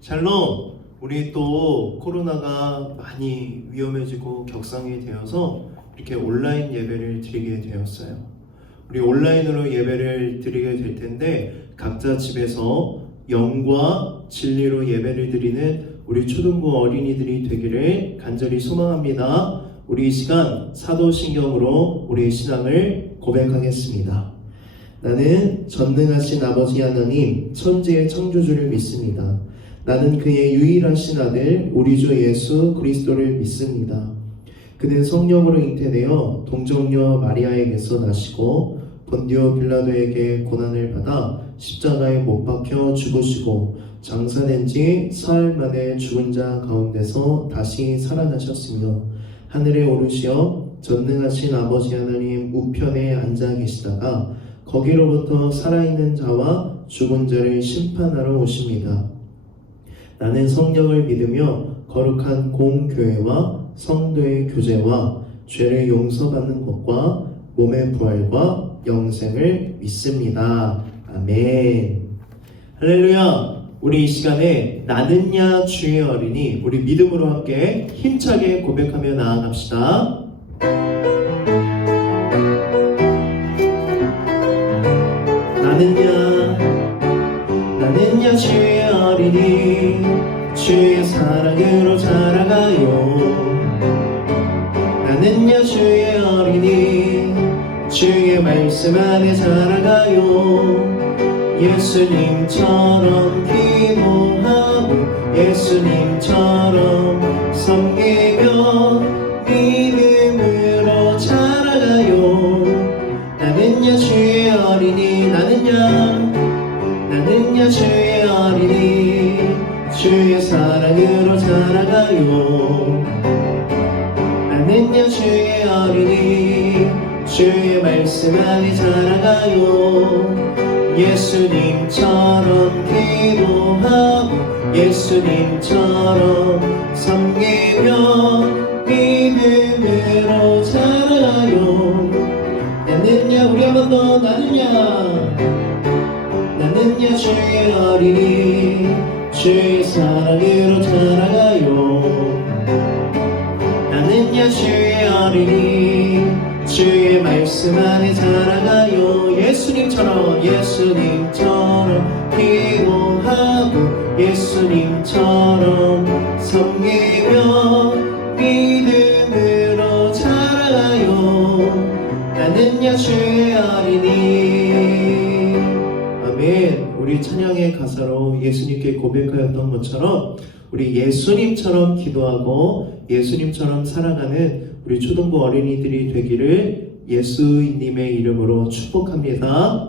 샬롬! 우리 또 코로나가 많이 위험해지고 격상이 되어서 이렇게 온라인 예배를 드리게 되었어요. 우리 온라인으로 예배를 드리게 될 텐데 각자 집에서 영과 진리로 예배를 드리는 우리 초등부 어린이들이 되기를 간절히 소망합니다. 우리 이 시간 사도신경으로 우리의 신앙을 고백하겠습니다. 나는 전능하신 아버지 하나님 천지의 창조주를 믿습니다. 나는 그의 유일하신 아들 우리 주 예수 그리스도를 믿습니다. 그는 성령으로 잉태되어 동정녀 마리아에게서 나시고 본디오 빌라도에게 고난을 받아 십자가에 못 박혀 죽으시고 장사된 지 사흘 만에 죽은 자 가운데서 다시 살아나셨으며 하늘에 오르시어 전능하신 아버지 하나님 우편에 앉아 계시다가 거기로부터 살아있는 자와 죽은 자를 심판하러 오십니다. 나는 성령을 믿으며 거룩한 공교회와 성도의 교제와 죄를 용서받는 것과 몸의 부활과 영생을 믿습니다. 아멘. 할렐루야. 우리 이 시간에 나는야 주의 어린이 우리 믿음으로 함께 힘차게 고백하며 나아갑시다. 나는야 주의 어린이 주의 사랑으로 자라가요. 나는야 주의 어린이 주의 말씀 안에 자라가요. 예수님처럼 기도하고 예수님처럼 섬기며 믿음으로 자라가요. 나는야 주의 어린이 나는야 주의 어린이 주의 사랑으로 자라가요. 나는야 주의 어린이 주의 말씀 안에 자라가요. 예수님처럼 기도하고 예수님처럼 섬기며 믿음으로 자라가요. 나는야 우리 한 번 더 나는야 주의 어린이 주의 사랑으로 자라가요. 나는야 주의 어린이 주의 말씀 안에 자라가요. 예수님처럼 기도하고 예수님처럼 섬기며 믿음으로 자라가요. 나는야 주의 어린이. 아멘. 우리 찬양의 가사로 예수님께 고백하였던 것처럼 우리 예수님처럼 기도하고 예수님처럼 살아가는 우리 초등부 어린이들이 되기를 예수님의 이름으로 축복합니다.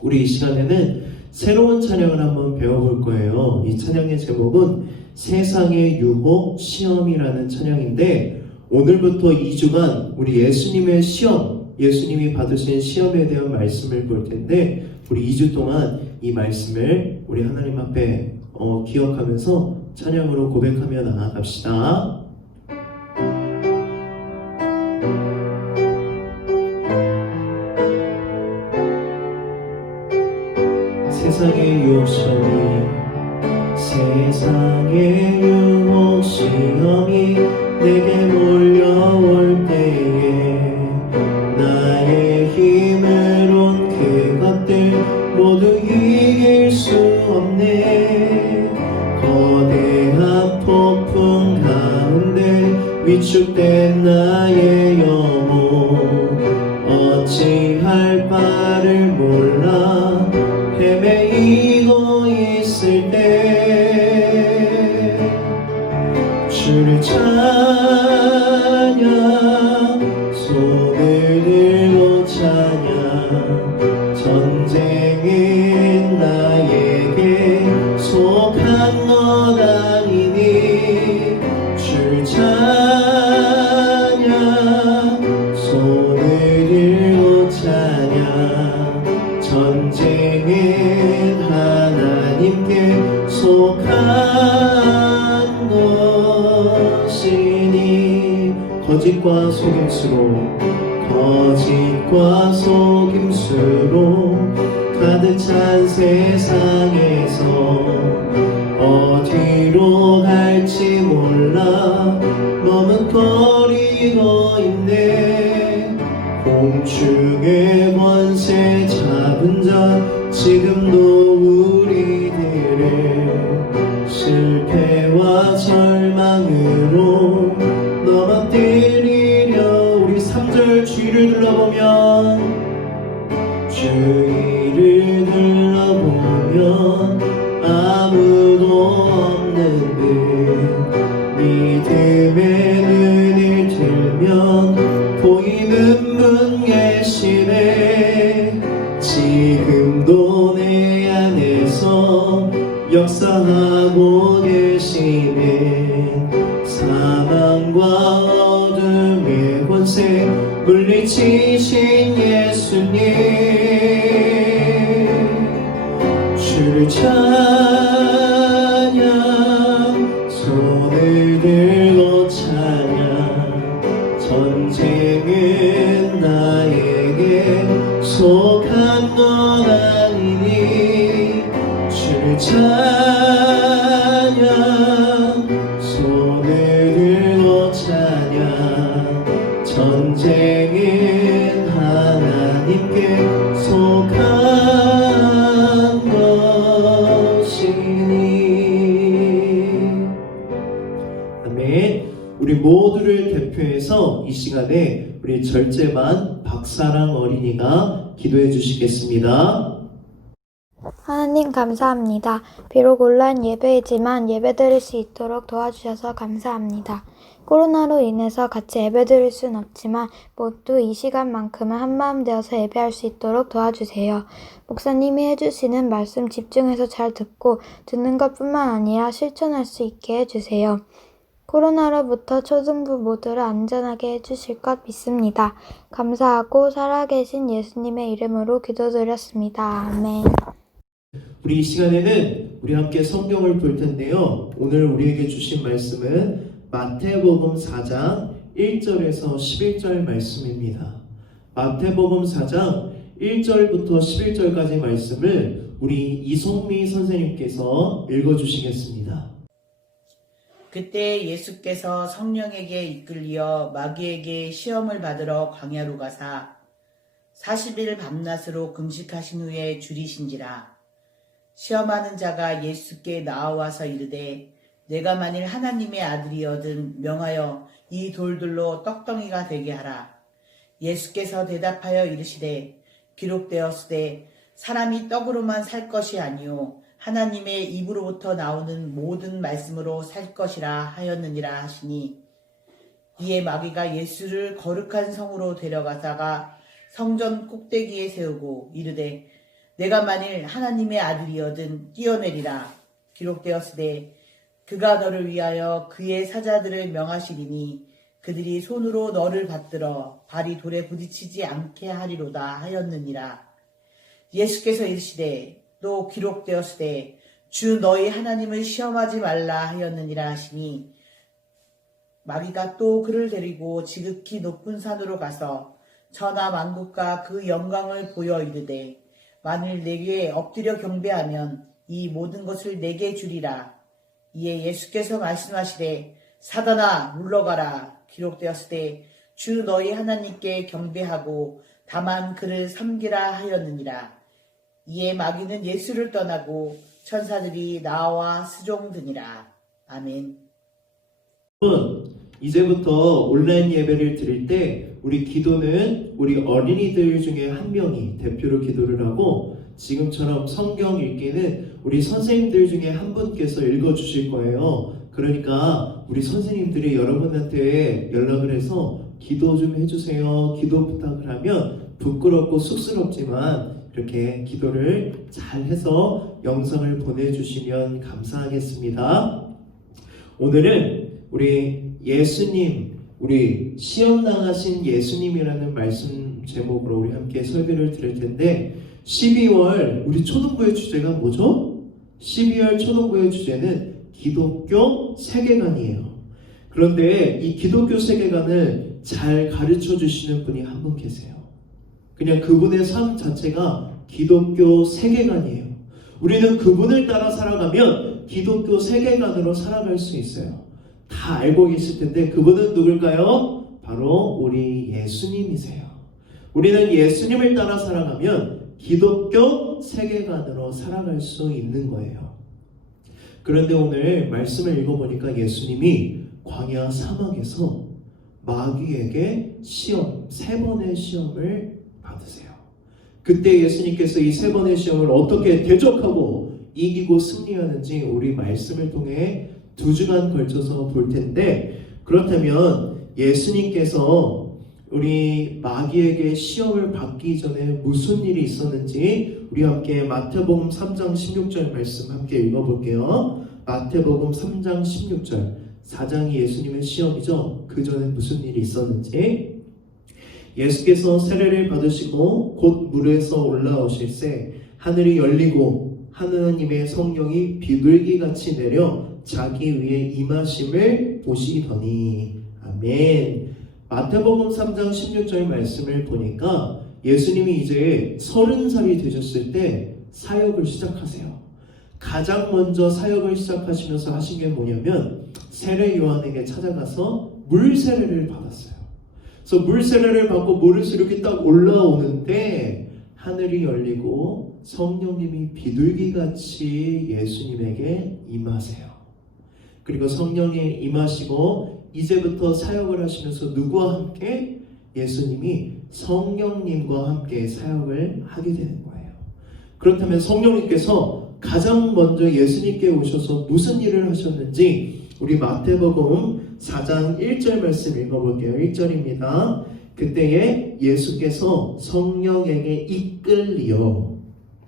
우리 이 시간에는 새로운 찬양을 한번 배워볼 거예요. 이 찬양의 제목은 세상의 유혹 시험이라는 찬양인데 오늘부터 2주간 우리 예수님의 시험, 예수님이 받으신 시험에 대한 말씀을 볼 텐데 우리 2주 동안 이 말씀을 우리 하나님 앞에 기억하면서 찬양으로 고백하며 나아갑시다. 세상의 유혹 시험이 내게 몰려올 때에 나의 힘으론 그것들 모두 이길 수 없네. 거대한 폭풍 가운데 위축된 나의 영혼 어찌할 바를 몰라 헤매이고 있을 때 주를 찬양 손을 들고 찬양 전쟁은 나에게 속한 것 아니니 주를 찬양 손을 들고 찬양 전쟁은 하나님께 속한 것이니 거짓과 속임수로 가득 찬 세상에서 어디 지금도 우리들을 실패와 절망으로 넘어뜨리려. 우리 3절 주위를 둘러보면, 주위를 둘러보면 아무도 없는 듯 믿음의 눈을 들면 보이는 분 계시네. 지금도 내 안에서 역사하고 계시네. 사망과 어둠의 권세 물리치신 예수님, 주를 찬양, 손을 들고 찬양. 전쟁은 나에게 속한 건 아니니. 주를 찬양, 손을 들고 찬양. 전쟁은 하나님께 속한 것이니. 아멘. 우리 모두를 대표해서 이 시간에 우리 절제반 박사랑 어린이가 기도해 주시겠습니다. 하나님 감사합니다. 비록 온라인 예배이지만 예배드릴 수 있도록 도와주셔서 감사합니다. 코로나로 인해서 같이 예배드릴 순 없지만 모두 이 시간만큼은 한마음 되어서 예배할 수 있도록 도와주세요. 목사님이 해주시는 말씀 집중해서 잘 듣고 듣는 것뿐만 아니라 실천할 수 있게 해주세요. 코로나로부터 초등부 모두를 안전하게 해주실 것 믿습니다. 감사하고 살아계신 예수님의 이름으로 기도드렸습니다. 아멘. 우리 이 시간에는 우리 함께 성경을 볼 텐데요. 오늘 우리에게 주신 말씀은 마태복음 4장 1절에서 11절 말씀입니다. 마태복음 4장 1절부터 11절까지 말씀을 우리 이송미 선생님께서 읽어주시겠습니다. 그때 예수께서 성령에게 이끌리어 마귀에게 시험을 받으러 광야로 가사 40일 밤낮으로 금식하신 후에 줄이신지라. 시험하는 자가 예수께 나와와서 이르되 내가 만일 하나님의 아들이거든 명하여 이 돌들로 떡덩이가 되게 하라. 예수께서 대답하여 이르시되 기록되었으되 사람이 떡으로만 살 것이 아니요 하나님의 입으로부터 나오는 모든 말씀으로 살 것이라 하였느니라 하시니, 이에 마귀가 예수를 거룩한 성으로 데려가다가 성전 꼭대기에 세우고 이르되 내가 만일 하나님의 아들이거든 뛰어내리라. 기록되었으되 그가 너를 위하여 그의 사자들을 명하시리니 그들이 손으로 너를 받들어 발이 돌에 부딪히지 않게 하리로다 하였느니라. 예수께서 이르시되 또 기록되었으되 주 너희 하나님을 시험하지 말라 하였느니라 하시니, 마귀가 또 그를 데리고 지극히 높은 산으로 가서 천하 만국과 그 영광을 보여 이르되 만일 내게 엎드려 경배하면 이 모든 것을 내게 주리라. 이에 예수께서 말씀하시되 사단아 물러가라. 기록되었으되 주 너희 하나님께 경배하고 다만 그를 섬기라 하였느니라. 이에 마귀는 예수를 떠나고 천사들이 나와 수종드니라. 아멘. 여러분, 이제부터 온라인 예배를 드릴 때 우리 기도는 우리 어린이들 중에 한 명이 대표로 기도를 하고, 지금처럼 성경 읽기는 우리 선생님들 중에 한 분께서 읽어주실 거예요. 그러니까 우리 선생님들이 여러분한테 연락을 해서 기도 좀 해주세요, 기도 부탁을 하면 부끄럽고 쑥스럽지만 이렇게 기도를 잘 해서 영상을 보내주시면 감사하겠습니다. 오늘은 우리 예수님, 우리 시험 당하신 예수님이라는 말씀 제목으로 우리 함께 설교를 드릴 텐데, 12월 우리 초등부의 주제가 뭐죠? 12월 초등부의 주제는 기독교 세계관이에요. 그런데 이 기독교 세계관을 잘 가르쳐 주시는 분이 한 분 계세요. 그냥 그분의 삶 자체가 기독교 세계관이에요. 우리는 그분을 따라 살아가면 기독교 세계관으로 살아갈 수 있어요. 다 알고 계실 텐데 그분은 누굴까요? 바로 우리 예수님이세요. 우리는 예수님을 따라 살아가면 기독교 세계관으로 살아갈 수 있는 거예요. 그런데 오늘 말씀을 읽어보니까 예수님이 광야 사막에서 마귀에게 시험, 3번의 시험을 받으세요. 그때 예수님께서 이 3번의 시험을 어떻게 대적하고 이기고 승리하는지 우리 말씀을 통해 2주간 걸쳐서 볼 텐데, 그렇다면 예수님께서 우리 마귀에게 시험을 받기 전에 무슨 일이 있었는지 우리 함께 마태복음 3장 16절 말씀 함께 읽어볼게요. 마태복음 3장 16절. 4장이 예수님의 시험이죠. 그 전에 무슨 일이 있었는지. 예수께서 세례를 받으시고 곧 물에서 올라오실새 하늘이 열리고 하느님의 성령이 비둘기같이 내려 자기 위에 임하심을 보시더니. 아멘. 마태복음 3장 16절 말씀을 보니까 예수님이 이제 30살이 되셨을 때 사역을 시작하세요. 가장 먼저 사역을 시작하시면서 하신 게 뭐냐면 세례 요한에게 찾아가서 물 세례를 받았어요. 그래서 물 세례를 받고 물에서 이렇게 딱 올라오는데 하늘이 열리고 성령님이 비둘기같이 예수님에게 임하세요. 그리고 성령이 임하시고 이제부터 사역을 하시면서 누구와 함께? 예수님이 성령님과 함께 사역을 하게 되는 거예요. 그렇다면 성령님께서 가장 먼저 예수님께 오셔서 무슨 일을 하셨는지 우리 마태복음 4장 1절 말씀 읽어볼게요. 1절입니다. 그때에 예수께서 성령에게 이끌리어,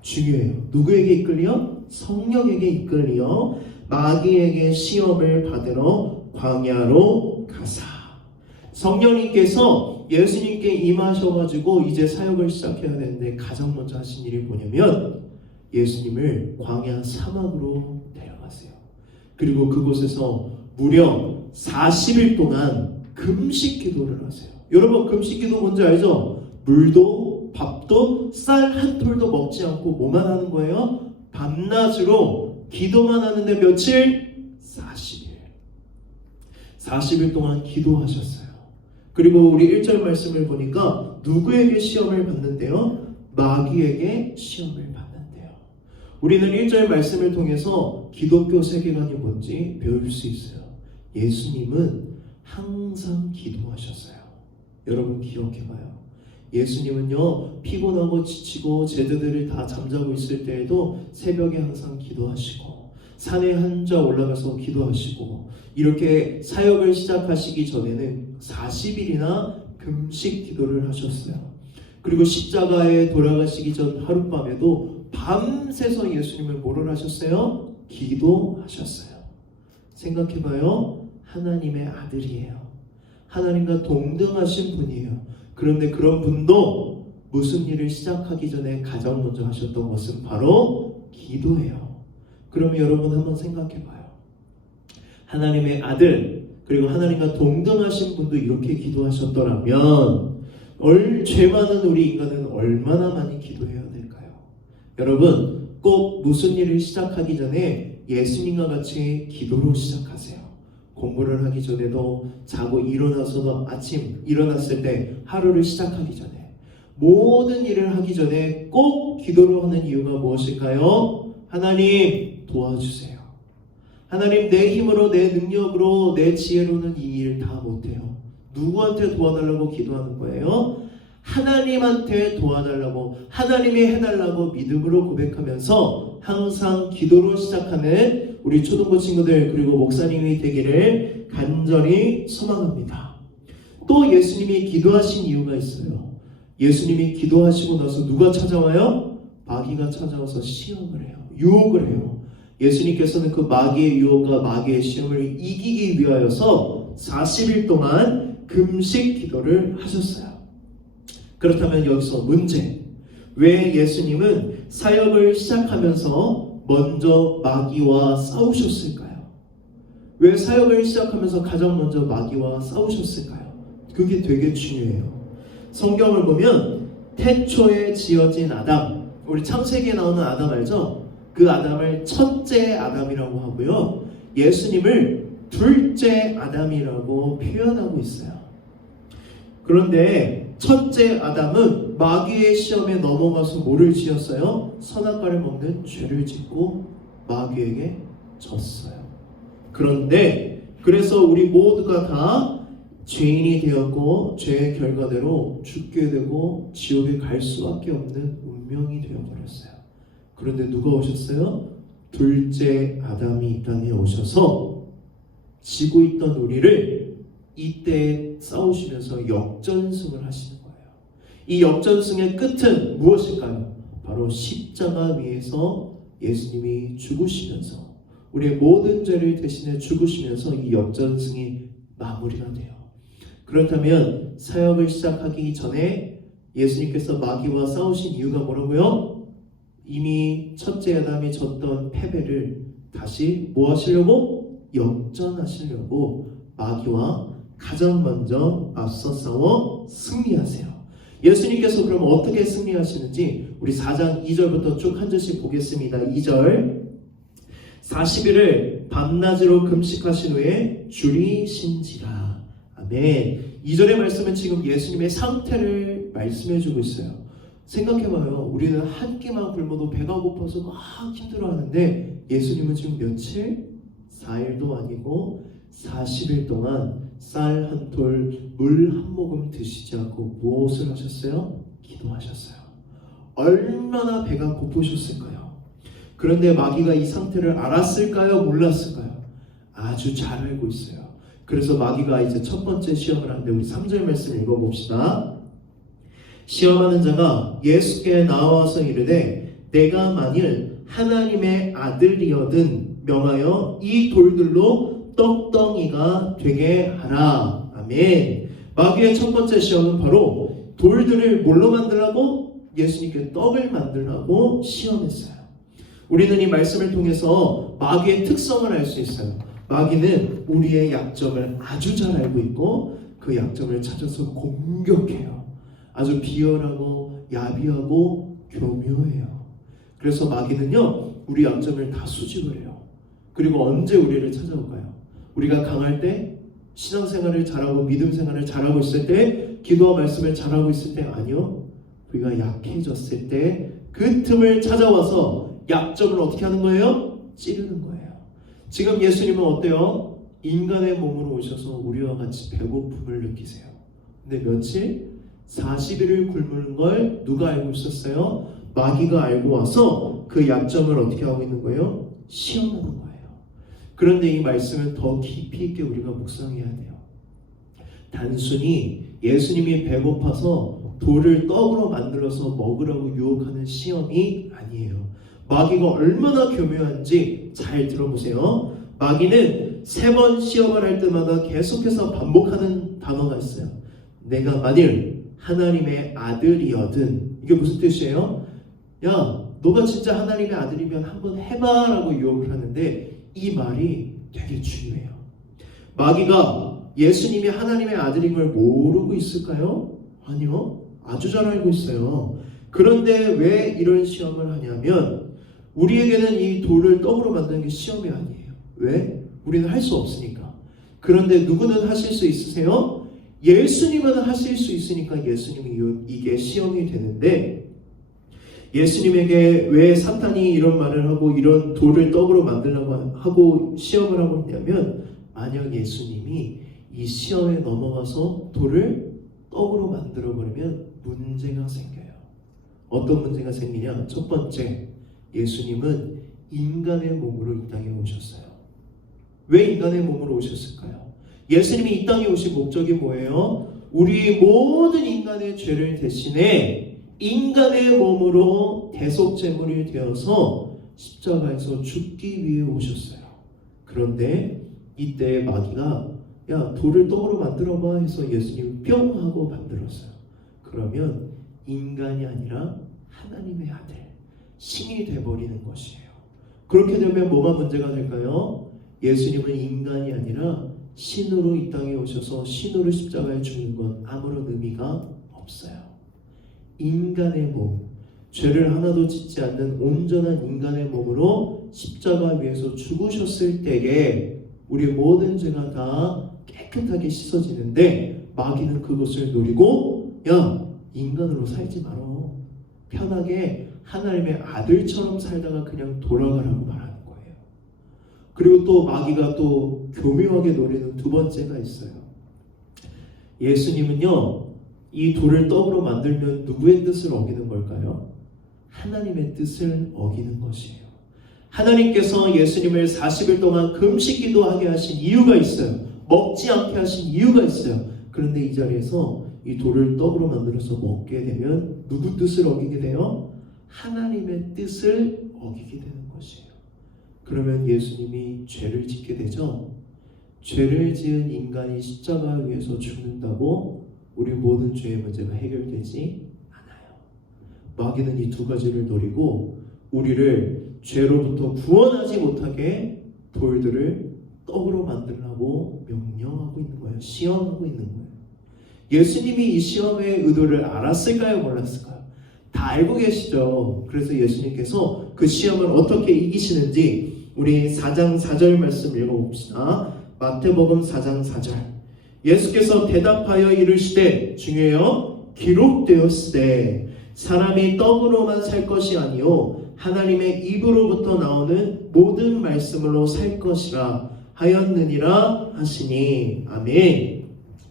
중요해요. 누구에게 이끌리어? 성령에게 이끌리어 마귀에게 시험을 받으러 광야로 가사. 성령님께서 예수님께 임하셔가지고 이제 사역을 시작해야 되는데 가장 먼저 하신 일이 뭐냐면 예수님을 광야 사막으로 데려가세요. 그리고 그곳에서 무려 40일 동안 금식 기도를 하세요. 여러분, 금식 기도 뭔지 알죠? 물도 밥도 쌀 한 톨도 먹지 않고 뭐만 하는 거예요? 밤낮으로 기도만 하는데 며칠? 40일. 40일 동안 기도하셨어요. 그리고 우리 1절 말씀을 보니까 누구에게 시험을 받는데요? 마귀에게 시험을 받는데요. 우리는 1절 말씀을 통해서 기독교 세계관이 뭔지 배울 수 있어요. 예수님은 항상 기도하셨어요. 여러분 기억해봐요. 예수님은요, 피곤하고 지치고 제자들을 다 잠자고 있을 때에도 새벽에 항상 기도하시고 산에 혼자 올라가서 기도하시고 이렇게 사역을 시작하시기 전에는 40일이나 금식 기도를 하셨어요. 그리고 십자가에 돌아가시기 전 하룻밤에도 밤새서 예수님을 뭐를 하셨어요? 기도하셨어요. 생각해봐요. 하나님의 아들이에요. 하나님과 동등하신 분이에요. 그런데 그런 분도 무슨 일을 시작하기 전에 가장 먼저 하셨던 것은 바로 기도예요. 그러면 여러분 한번 생각해봐요. 하나님의 아들 그리고 하나님과 동등하신 분도 이렇게 기도하셨더라면 죄 많은 우리 인간은 얼마나 많이 기도해야 될까요? 여러분 꼭 무슨 일을 시작하기 전에 예수님과 같이 기도로 시작하세요. 공부를 하기 전에도 자고 일어나서도 아침 일어났을 때 하루를 시작하기 전에 모든 일을 하기 전에 꼭 기도를 하는 이유가 무엇일까요? 하나님 도와주세요. 하나님 내 힘으로 내 능력으로 내 지혜로는 이 일을 다 못해요. 누구한테 도와달라고 기도하는 거예요? 하나님한테 도와달라고 하나님이 해달라고 믿음으로 고백하면서 항상 기도로 시작하는 우리 초등부 친구들 그리고 목사님이 되기를 간절히 소망합니다. 또 예수님이 기도하신 이유가 있어요. 예수님이 기도하시고 나서 누가 찾아와요? 마귀가 찾아와서 시험을 해요. 유혹을 해요. 예수님께서는 그 마귀의 유혹과 마귀의 시험을 이기기 위하여서 40일 동안 금식 기도를 하셨어요. 그렇다면 여기서 문제. 왜 예수님은 사역을 시작하면서 먼저 마귀와 싸우셨을까요? 왜 사역을 시작하면서 가장 먼저 마귀와 싸우셨을까요? 그게 되게 중요해요. 성경을 보면 태초에 지어진 아담, 우리 창세기에 나오는 아담 알죠? 그 아담을 첫째 아담이라고 하고요. 예수님을 둘째 아담이라고 표현하고 있어요. 그런데 첫째 아담은 마귀의 시험에 넘어가서 뭐를 지었어요? 선악과를 먹는 죄를 짓고 마귀에게 졌어요. 그런데 그래서 우리 모두가 다 죄인이 되었고 죄의 결과대로 죽게 되고 지옥에 갈 수밖에 없는 운명이 되어버렸어요. 그런데 누가 오셨어요? 둘째 아담이 이 땅에 오셔서 지고 있던 우리를 이때 싸우시면서 역전승을 하시는 거예요. 이 역전승의 끝은 무엇일까요? 바로 십자가 위에서 예수님이 죽으시면서 우리의 모든 죄를 대신해 죽으시면서 이 역전승이 마무리가 돼요. 그렇다면 사역을 시작하기 전에 예수님께서 마귀와 싸우신 이유가 뭐라고요? 이미 첫째 아담이 졌던 패배를 다시 뭐 하시려고? 역전하시려고 마귀와 가장 먼저 앞서 싸워 승리하세요. 예수님께서 그럼 어떻게 승리하시는지 우리 4장 2절부터 쭉 한 절씩 보겠습니다. 2절 40일을 밤낮으로 금식하신 후에 줄이신지라. 아멘. 2절의 말씀은 지금 예수님의 상태를 말씀해주고 있어요. 생각해봐요. 우리는 한 끼만 굶어도 배가 고파서 막 힘들어하는데 예수님은 지금 며칠? 4일도 아니고 40일 동안 쌀 한 톨, 물 한 모금 드시지 않고 무엇을 하셨어요? 기도하셨어요. 얼마나 배가 고프셨을까요? 그런데 마귀가 이 상태를 알았을까요? 몰랐을까요? 아주 잘 알고 있어요. 그래서 마귀가 이제 첫 번째 시험을 하는데 우리 3절 말씀 읽어봅시다. 시험하는 자가 예수께 나와서 이르되 내가 만일 하나님의 아들이거든 명하여 이 돌들로 떡덩이가 되게 하라. 아멘. 마귀의 첫 번째 시험은 바로 돌들을 뭘로 만들라고? 예수님께 떡을 만들라고 시험했어요. 우리는 이 말씀을 통해서 마귀의 특성을 알 수 있어요. 마귀는 우리의 약점을 아주 잘 알고 있고 그 약점을 찾아서 공격해요. 아주 비열하고 야비하고 교묘해요. 그래서 마귀는요 우리 약점을 다 수집을 해요. 그리고 언제 우리를 찾아올까요? 우리가 강할 때, 신앙생활을 잘하고 믿음 생활을 잘하고 있을 때, 기도와 말씀을 잘하고 있을 때, 아니요. 우리가 약해졌을 때 그 틈을 찾아와서 약점을 어떻게 하는 거예요? 찌르는 거예요. 지금 예수님은 어때요? 인간의 몸으로 오셔서 우리와 같이 배고픔을 느끼세요. 근데 며칠? 40일을 굶는 걸 누가 알고 있었어요? 마귀가 알고 와서 그 약점을 어떻게 하고 있는 거예요? 시험하는 거예요. 그런데 이 말씀은 더 깊이 있게 우리가 묵상해야 돼요. 단순히 예수님이 배고파서 돌을 떡으로 만들어서 먹으라고 유혹하는 시험이 아니에요. 마귀가 얼마나 교묘한지 잘 들어보세요. 마귀는 3번 시험을 할 때마다 계속해서 반복하는 단어가 있어요. 내가 만일 하나님의 아들이거든. 이게 무슨 뜻이에요? 야, 너가 진짜 하나님의 아들이면 한번 해봐라고 유혹을 하는데 이 말이 되게 중요해요. 마귀가 예수님이 하나님의 아들인 걸 모르고 있을까요? 아니요. 아주 잘 알고 있어요. 그런데 왜 이런 시험을 하냐면 우리에게는 이 돌을 떡으로 만드는 게 시험이 아니에요. 왜? 우리는 할 수 없으니까. 그런데 누구는 하실 수 있으세요? 예수님은 하실 수 있으니까 예수님이 이게 시험이 되는데 예수님에게 왜 사탄이 이런 말을 하고 이런 돌을 떡으로 만들려고 하고 시험을 하고 있냐면 만약 예수님이 이 시험에 넘어가서 돌을 떡으로 만들어버리면 문제가 생겨요. 어떤 문제가 생기냐? 첫 번째, 예수님은 인간의 몸으로 이 땅에 오셨어요. 왜 인간의 몸으로 오셨을까요? 예수님이 이 땅에 오신 목적이 뭐예요? 우리 모든 인간의 죄를 대신해 인간의 몸으로 대속제물이 되어서 십자가에서 죽기 위해 오셨어요. 그런데 이때 마귀가 야 돌을 떡으로 만들어봐 해서 예수님이 뿅 하고 만들었어요. 그러면 인간이 아니라 하나님의 아들, 신이 돼버리는 것이에요. 그렇게 되면 뭐가 문제가 될까요? 예수님은 인간이 아니라 신으로 이 땅에 오셔서 신으로 십자가에 죽는 건 아무런 의미가 없어요. 인간의 몸, 죄를 하나도 짓지 않는 온전한 인간의 몸으로 십자가 위에서 죽으셨을 때에 우리 모든 죄가 다 깨끗하게 씻어지는데 마귀는 그것을 노리고 야 인간으로 살지 말어. 편하게 하나님의 아들처럼 살다가 그냥 돌아가라고 말하는 거예요. 그리고 또 마귀가 또 교묘하게 노리는 두 번째가 있어요. 예수님은요, 이 돌을 떡으로 만들면 누구의 뜻을 어기는 걸까요? 하나님의 뜻을 어기는 것이에요. 하나님께서 예수님을 40일 동안 금식 기도하게 하신 이유가 있어요. 먹지 않게 하신 이유가 있어요. 그런데 이 자리에서 이 돌을 떡으로 만들어서 먹게 되면 누구 뜻을 어기게 돼요? 하나님의 뜻을 어기게 되는 것이에요. 그러면 예수님이 죄를 짓게 되죠. 죄를 지은 인간이 십자가 위에서 죽는다고 우리 모든 죄의 문제가 해결되지 않아요. 마귀는 이 두 가지를 노리고 우리를 죄로부터 구원하지 못하게 돌들을 떡으로 만들라고 명령하고 있는 거예요. 시험하고 있는 거예요. 예수님이 이 시험의 의도를 알았을까요? 몰랐을까요? 다 알고 계시죠. 그래서 예수님께서 그 시험을 어떻게 이기시는지 우리 4장 4절 말씀 읽어봅시다. 마태복음 4장 4절. 예수께서 대답하여 이르시되, 중요해요, 기록되었으되 사람이 떡으로만 살 것이 아니요 하나님의 입으로부터 나오는 모든 말씀으로 살 것이라 하였느니라 하시니. 아멘.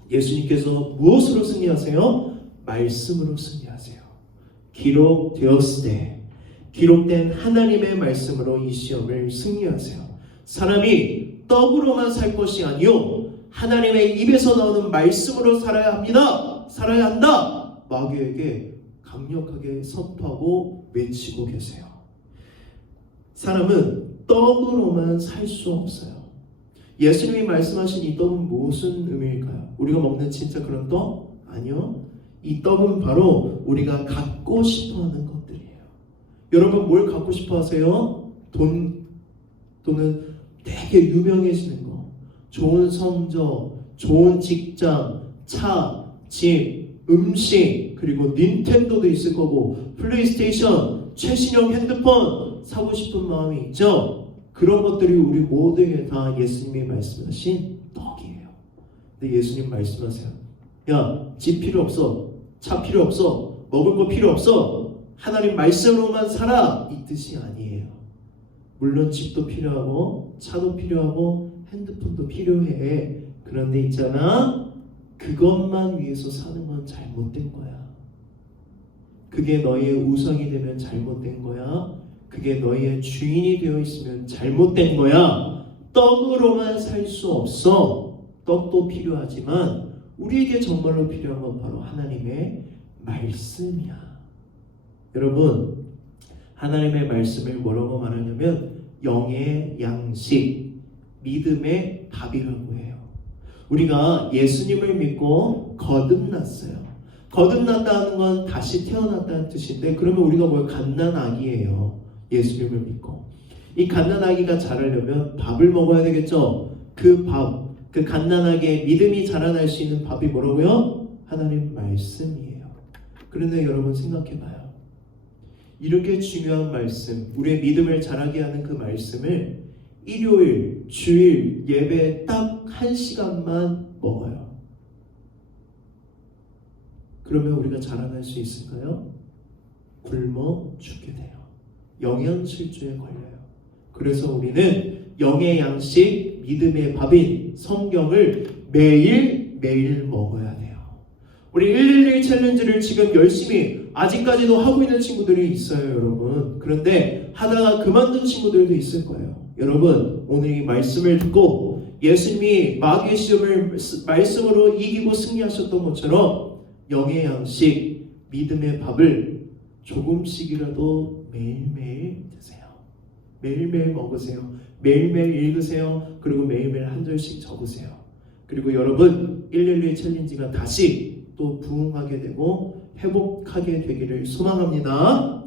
예수님께서 무엇으로 승리하세요? 말씀으로 승리하세요. 기록되었으되, 기록된 하나님의 말씀으로 이 시험을 승리하세요. 사람이 떡으로만 살 것이 아니요 하나님의 입에서 나오는 말씀으로 살아야 합니다. 살아야 한다. 마귀에게 강력하게 선포하고 외치고 계세요. 사람은 떡으로만 살 수 없어요. 예수님이 말씀하신 이 떡은 무슨 의미일까요? 우리가 먹는 진짜 그런 떡? 아니요. 이 떡은 바로 우리가 갖고 싶어하는 것들이에요. 여러분 뭘 갖고 싶어 하세요? 돈, 또는 되게 유명해지는 거, 좋은 성적, 좋은 직장, 차, 집, 음식, 그리고 닌텐도도 있을 거고 플레이스테이션, 최신형 핸드폰 사고 싶은 마음이 있죠. 그런 것들이 우리 모두에게 다 예수님이 말씀하신 떡이에요. 근데 예수님 말씀하세요. 야, 집 필요 없어, 차 필요 없어, 먹을 거 필요 없어, 하나님 말씀으로만 살아, 이 뜻이 아니에요. 물론 집도 필요하고 차도 필요하고 핸드폰도 필요해. 그런데 있잖아, 그것만 위해서 사는 건 잘못된 거야. 그게 너희의 우상이 되면 잘못된 거야. 그게 너희의 주인이 되어 있으면 잘못된 거야. 떡으로만 살 수 없어. 떡도 필요하지만 우리에게 정말로 필요한 건 바로 하나님의 말씀이야. 여러분, 하나님의 말씀을 뭐라고 말하냐면 영의 양식, 믿음의 밥이라고 해요. 우리가 예수님을 믿고 거듭났어요. 거듭났다는 건 다시 태어났다는 뜻인데, 그러면 우리가 뭐예요? 갓난아기예요. 예수님을 믿고. 이 갓난아기가 자라려면 밥을 먹어야 되겠죠. 그 밥, 그 갓난아기의 믿음이 자라날 수 있는 밥이 뭐라고요? 하나님 말씀이에요. 그런데 여러분 생각해봐요. 이렇게 중요한 말씀, 우리의 믿음을 자라게 하는 그 말씀을 일요일, 주일 예배 딱 1시간만 먹어요. 그러면 우리가 자라날 수 있을까요? 굶어 죽게 돼요. 영양실조에 걸려요. 그래서 우리는 영의 양식, 믿음의 밥인 성경을 매일 먹어야 돼요. 우리 111 챌린지를 지금 열심히 아직까지도 하고 있는 친구들이 있어요, 여러분. 그런데 하다가 그만둔 친구들도 있을 거예요. 여러분, 오늘 이 말씀을 듣고 예수님이 마귀의 시험을 말씀으로 이기고 승리하셨던 것처럼 영의 양식, 믿음의 밥을 조금씩이라도 매일매일 드세요. 매일매일 먹으세요. 매일매일 읽으세요. 그리고 매일매일 한 절씩 적으세요. 그리고 여러분, 111 챌린지가 다시 또 부흥하게 되고 회복하게 되기를 소망합니다.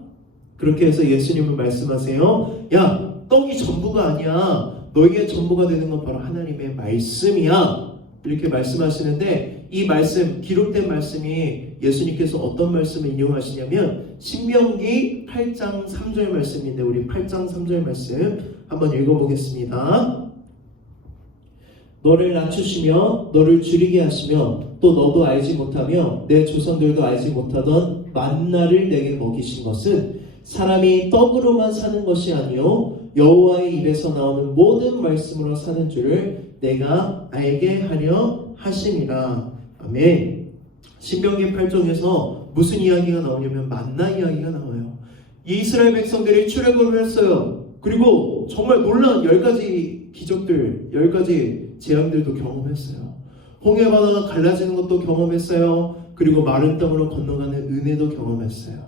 그렇게 해서 예수님은 말씀하세요. 야, 떡이 전부가 아니야. 너에게 전부가 되는 건 바로 하나님의 말씀이야. 이렇게 말씀하시는데, 이 말씀, 기록된 말씀이 예수님께서 어떤 말씀을 인용하시냐면 신명기 8장 3절 말씀인데, 우리 8장 3절 말씀 한번 읽어보겠습니다. 너를 낮추시며 너를 줄이게 하시며 또 너도 알지 못하며 내 조상들도 알지 못하던 만나를 내게 먹이신 것은 사람이 떡으로만 사는 것이 아니요 여호와의 입에서 나오는 모든 말씀으로 사는 줄을 내가 알게 하려 하심이라. 아멘. 신명기 8장에서 무슨 이야기가 나오냐면 만나 이야기가 나와요. 이스라엘 백성들이 출애굽을 했어요. 그리고 정말 놀라운 10가지 기적들, 10가지 재앙들도 경험했어요. 홍해바다가 갈라지는 것도 경험했어요. 그리고 마른 땅으로 건너가는 은혜도 경험했어요.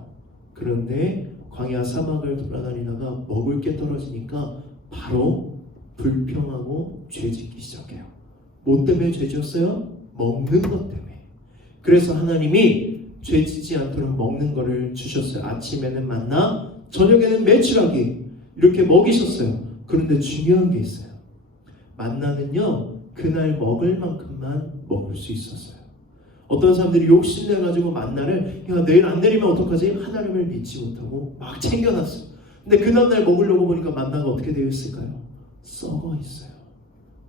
그런데 광야 사막을 돌아다니다가 먹을 게 떨어지니까 바로 불평하고 죄짓기 시작해요. 뭐 때문에 죄지었어요? 먹는 것 때문에. 그래서 하나님이 죄짓지 않도록 먹는 거를 주셨어요. 아침에는 만나, 저녁에는 메추라기 이렇게 먹이셨어요. 그런데 중요한 게 있어요. 만나는요 그날 먹을 만큼만 먹을 수 있었어요. 어떤 사람들이 욕심내가지고 만나를 야 내일 안 내리면 어떡하지? 하나님을 믿지 못하고 막 챙겨놨어요. 근데 그 다음날 먹으려고 보니까 만나가 어떻게 되어 있을까요? 썩어 있어요.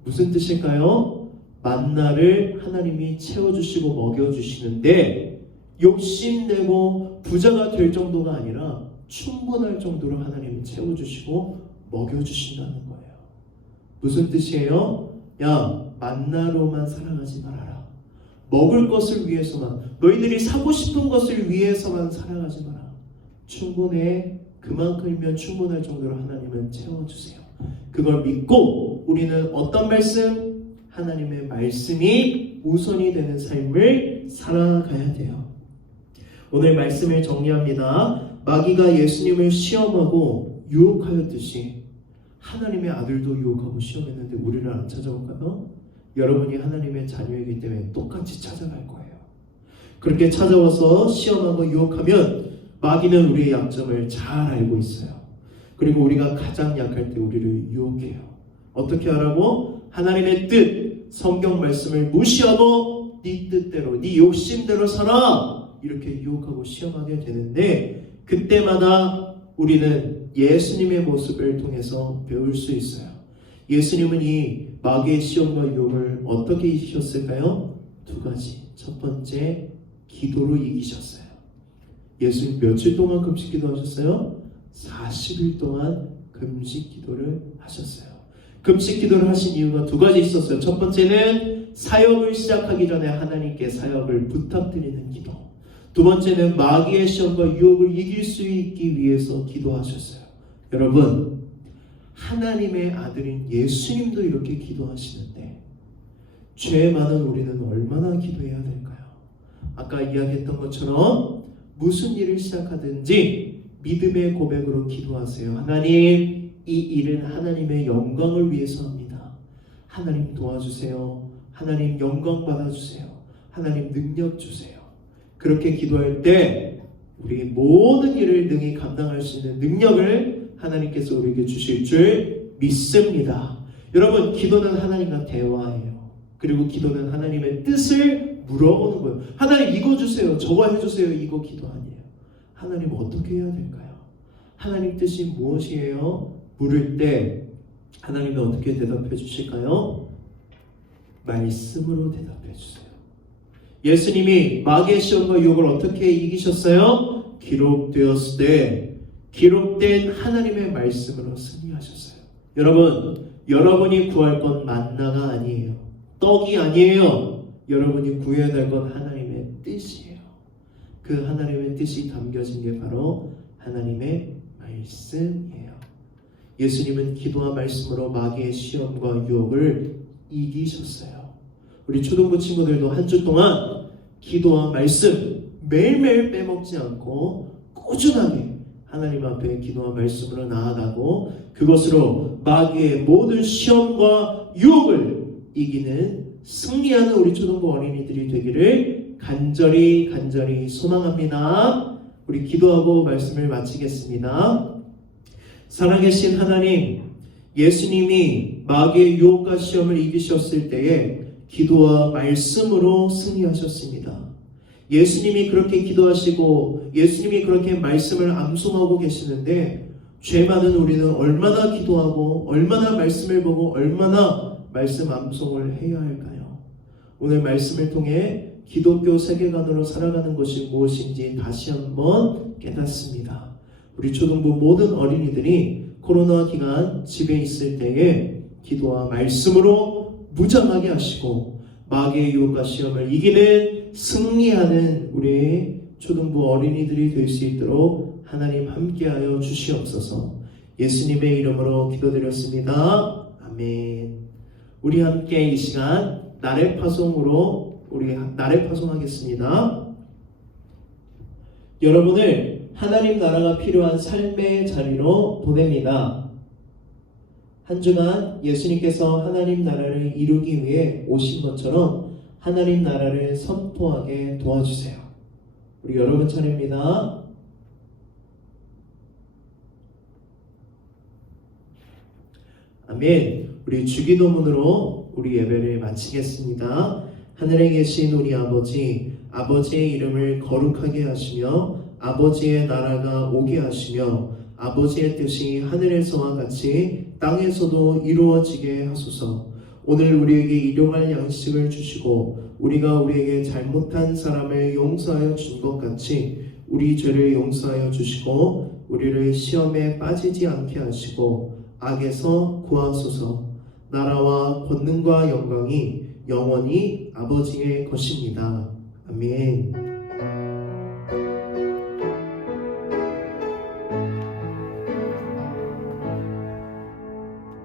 무슨 뜻일까요? 만나를 하나님이 채워주시고 먹여주시는데 욕심내고 부자가 될 정도가 아니라 충분할 정도로 하나님이 채워주시고 먹여주신다는 거예요. 무슨 뜻이에요? 야 만나로만 살아가지 말아라. 먹을 것을 위해서만, 너희들이 사고 싶은 것을 위해서만 살아가지 마라. 충분해. 그만큼이면 충분할 정도로 하나님은 채워주세요. 그걸 믿고 우리는 어떤 말씀? 하나님의 말씀이 우선이 되는 삶을 살아가야 돼요. 오늘 말씀을 정리합니다. 마귀가 예수님을 시험하고 유혹하였듯이 하나님의 아들도 유혹하고 시험했는데 우리를 안 찾아올까요? 여러분이 하나님의 자녀이기 때문에 똑같이 찾아갈 거예요. 그렇게 찾아와서 시험하고 유혹하면 마귀는 우리의 약점을 잘 알고 있어요. 그리고 우리가 가장 약할 때 우리를 유혹해요. 어떻게 하라고? 하나님의 뜻, 성경 말씀을 무시하고 네 뜻대로, 네 욕심대로 살아! 이렇게 유혹하고 시험하게 되는데 그때마다 우리는 예수님의 모습을 통해서 배울 수 있어요. 예수님은 이 마귀의 시험과 유혹을 어떻게 이기셨을까요? 두 가지. 첫 번째, 기도로 이기셨어요. 예수님 며칠 동안 금식 기도하셨어요? 40일 동안 금식 기도를 하셨어요. 금식 기도를 하신 이유가 두 가지 있었어요. 첫 번째는 사역을 시작하기 전에 하나님께 사역을 부탁드리는 기도. 두 번째는 마귀의 시험과 유혹을 이길 수 있기 위해서 기도하셨어요. 여러분, 하나님의 아들인 예수님도 이렇게 기도하시는데 죄 많은 우리는 얼마나 기도해야 될까요? 아까 이야기했던 것처럼 무슨 일을 시작하든지 믿음의 고백으로 기도하세요. 하나님, 이 일은 하나님의 영광을 위해서 합니다. 하나님 도와주세요. 하나님 영광 받아주세요. 하나님 능력 주세요. 그렇게 기도할 때 우리 모든 일을 능히 감당할 수 있는 능력을 하나님께서 우리에게 주실 줄 믿습니다. 여러분, 기도는 하나님과 대화예요. 그리고 기도는 하나님의 뜻을 물어보는 거예요. 하나님 이거 주세요. 저거 해주세요. 이거 기도 아니에요. 하나님 어떻게 해야 될까요? 하나님 뜻이 무엇이에요? 물을 때 하나님이 어떻게 대답해 주실까요? 말씀으로 대답해 주세요. 예수님이 마귀의 시험과 유혹을 어떻게 이기셨어요? 기록되었을 때 기록된 하나님의 말씀으로 승리하셨어요. 여러분, 여러분이 구할 건 만나가 아니에요. 떡이 아니에요. 여러분이 구해야 될 건 하나님의 뜻이에요. 그 하나님의 뜻이 담겨진 게 바로 하나님의 말씀이에요. 예수님은 기도와 말씀으로 마귀의 시험과 유혹을 이기셨어요. 우리 초등부 친구들도 한 주 동안 기도와 말씀 매일매일 빼먹지 않고 꾸준하게 하나님 앞에 기도와 말씀으로 나아가고 그것으로 마귀의 모든 시험과 유혹을 이기는 승리하는 우리 초등부 어린이들이 되기를 간절히 소망합니다. 우리 기도하고 말씀을 마치겠습니다. 살아계신 하나님, 예수님이 마귀의 유혹과 시험을 이기셨을 때에 기도와 말씀으로 승리하셨습니다. 예수님이 그렇게 기도하시고 예수님이 그렇게 말씀을 암송하고 계시는데 죄 많은 우리는 얼마나 기도하고 얼마나 말씀을 보고 얼마나 말씀 암송을 해야 할까요? 오늘 말씀을 통해 기독교 세계관으로 살아가는 것이 무엇인지 다시 한번 깨닫습니다. 우리 초등부 모든 어린이들이 코로나 기간 집에 있을 때에 기도와 말씀으로 무장하게 하시고 마귀의 유혹과 시험을 이기는 승리하는 우리 초등부 어린이들이 될 수 있도록 하나님 함께하여 주시옵소서. 예수님의 이름으로 기도드렸습니다. 아멘. 우리 함께 이 시간 나래 파송으로 우리 나래 파송하겠습니다. 여러분을 하나님 나라가 필요한 삶의 자리로 보냅니다. 한 주간 예수님께서 하나님 나라를 이루기 위해 오신 것처럼 하나님 나라를 선포하게 도와주세요. 우리 여러분 차례입니다. 아멘. 우리 주기도문으로 우리 예배를 마치겠습니다. 하늘에 계신 우리 아버지, 아버지의 이름을 거룩하게 하시며 아버지의 나라가 오게 하시며 아버지의 뜻이 하늘에서와 같이 땅에서도 이루어지게 하소서. 오늘 우리에게 일용할 양식을 주시고 우리가 우리에게 잘못한 사람을 용서하여 준 것 같이 우리 죄를 용서하여 주시고 우리를 시험에 빠지지 않게 하시고 악에서 구하소서. 나라와 권능과 영광이 영원히 아버지의 것입니다. 아멘.